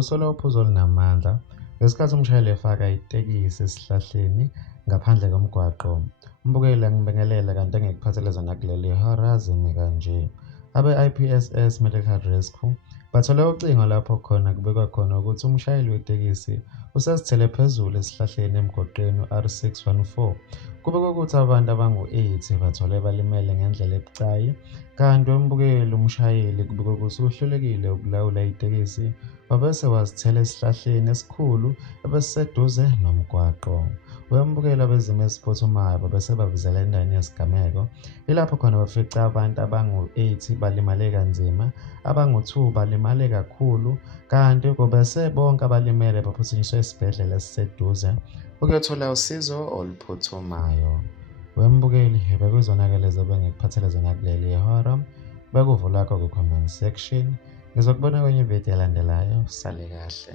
kusolwa uphuzo olunamandla ngesikhathi umshayeli efaka itekisi esihlahleni ngaphandle komgwaqo. Umbukeli angibingelela kanti engikuphatheleza nakuleli hora zimi kanje. Abe-IPSS Medical Rescue bathole ucingo lapho khona kubekwa khona ukuthi umshayeli wetekisi usezithele phezulu esihlahleni emgwaqeni u-R614. Kubekwa ukuthi abantu abangu-80 bathole balimele ngendlela ebucayi, kanti umbukeli umshayeli kubekwa ukuthi uhlulekile ukulawula itekisi wabese wazithela esihlahleni esikhulu ebesiseduze nomgwaqo. Wembukela bezimo eziphuthumayo babese babizela endaweni yesigameko. Ilapho khona bafica abantu abangu-80 balimale kanzima, abangu-2 balimale kakhulu, kanti kubese bonke abalimele baphuthunyiswa esibhedlela esiseduze ukuyothola usizo oluphuthumayo. Wembukeli bekuyizona-ke lezo bengikuphatheleze nakuleli hora. Bekuva lakho ku-comment section. Ngizokubona kwenye ividiyo elandelayo. Sale kahle.